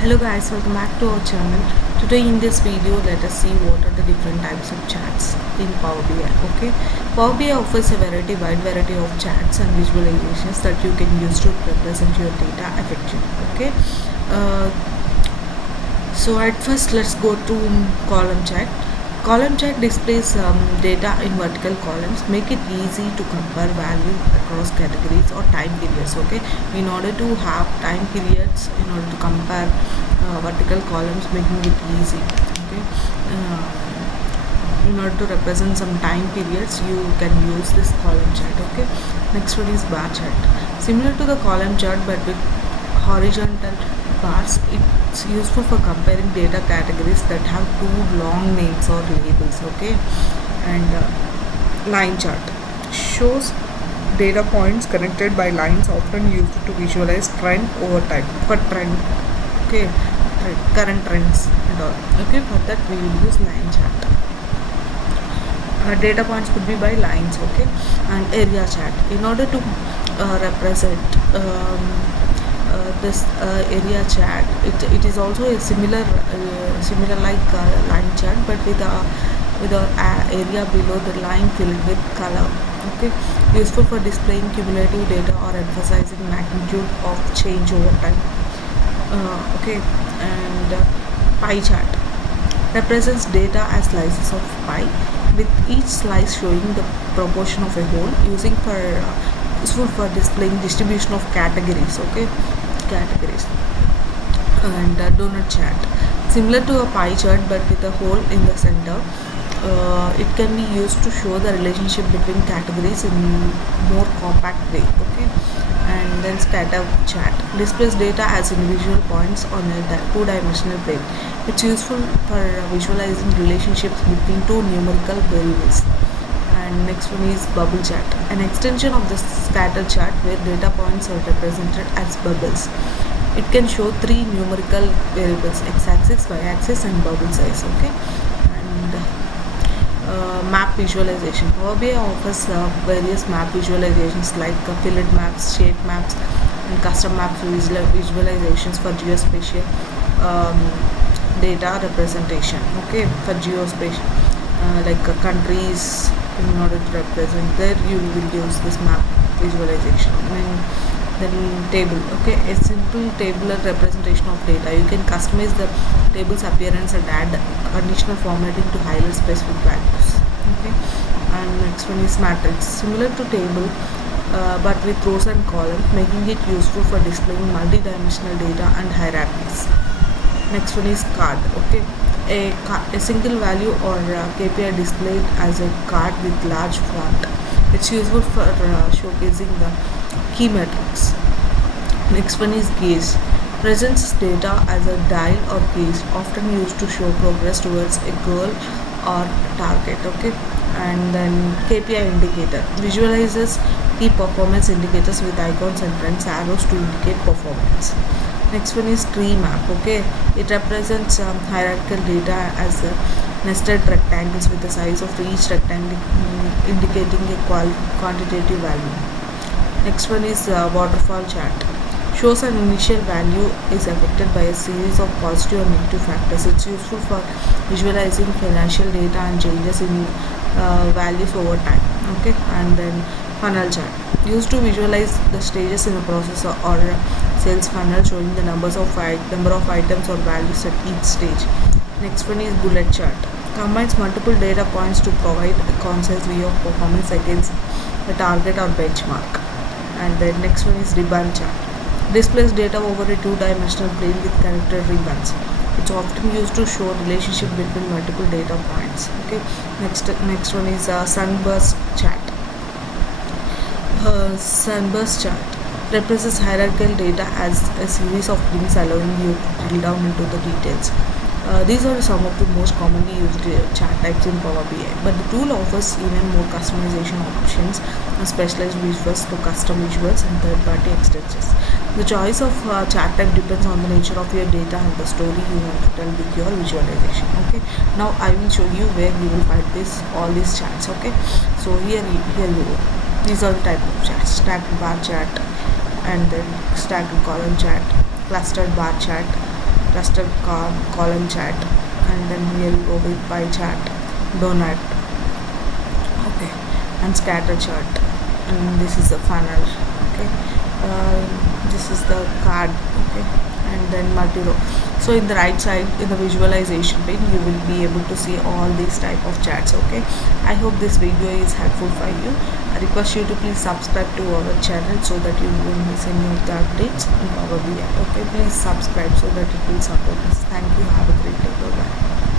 Hello guys, welcome back to our channel. Today in this video, let us see what are the different types of chats in Power BI. Okay, Power BI offers a wide variety of chats and visualizations that you can use to represent your data effectively. Okay, uh, so at first let's go to column chat. Column chat displays data in vertical columns, make it easy to compare value across categories or time periods. Okay, in order to have time periods, in order to compare vertical columns, making it easy. Okay, in order to represent some time periods, you can use this column chart. Okay, next one is bar chart, similar to the column chart but with horizontal bars. It's useful for comparing data categories that have two long names or labels. Okay, and line chart shows data points connected by lines, often used to visualize trend over time. For trend, okay, current trends and all. Okay, for that we will use line chart. Data points could be by lines. Okay, and area chart, in order to represent this area chart, it is also a similar like line chart, but with a area below the line filled with color. Okay, useful for displaying cumulative data or emphasizing magnitude of change over time. Okay, and pie chart represents data as slices of pie, with each slice showing the proportion of a whole, useful for displaying distribution of categories. Okay, categories. And donut chart, similar to a pie chart but with a hole in the center. It can be used to show the relationship between categories in more compact way. Okay, and then scatter chart displays data as individual points on a two-dimensional plane. It's useful for visualizing relationships between two numerical variables. And next one is bubble chart, an extension of the scatter chart where data points are represented as bubbles. It can show three numerical variables: x-axis, y-axis, and bubble size. Okay, and map visualization. Power BI offers various map visualizations like fillet maps, shape maps, and custom maps visualizations for geospatial data representation. Okay, for geospatial like countries, in order to represent there, you will use this map visualization. And then table. Okay, a simple tabular representation of data. You can customize the table's appearance and add additional formatting to highlight specific values. Okay, and next one is matrix, similar to table but with rows and columns, making it useful for displaying multi-dimensional data and hierarchies. Next one is card. Okay, a single value or KPI displayed as a card with large font. It's useful for showcasing the key metrics. Next one is gauge, presents data as a dial or gauge, often used to show progress towards a goal or target. Okay, and then KPI indicator visualizes key performance indicators with icons and trends arrows to indicate performance. Next one is tree map. Okay, it represents hierarchical data as nested rectangles with the size of each rectangle indicating a quantitative value. Next one is waterfall chart, shows an initial value is affected by a series of positive and negative factors. It's useful for visualizing financial data and changes in values over time. Okay, and then funnel chart, used to visualize the stages in a process or sales funnel, showing the number of items or values at each stage. Next one is bullet chart, combines multiple data points to provide a concise view of performance against a target or benchmark. And the next one is ribbon chart, displays data over a two-dimensional plane with connected ribbons. It's often used to show relationship between multiple data points. Okay, next one is sunburst chart. Sunburst chart represents hierarchical data as a series of links allowing you to drill down into the details. These are some of the most commonly used chart types in Power BI, but the tool offers even more customization options and specialized visuals to custom visuals and third-party extensions. The choice of chart type depends on the nature of your data and the story you want to tell with your visualization. Okay, now I will show you where you will find all these charts. Okay, so here you go. These are the type of charts: stacked bar chart, and then stacked column chart, clustered bar chart, column chart, and then we'll go with pie chart, donut, okay, and scatter chart, and this is the funnel, okay. This is the card, okay, and then multi-row. So in the right side, in the visualization page, you will be able to see all these type of charts, okay. I hope this video is helpful for you. I request you to please subscribe to our channel so that you won't miss any of the updates on Power BI, okay. Please subscribe so that it will support us. Thank you. Have a great day. Bye bye.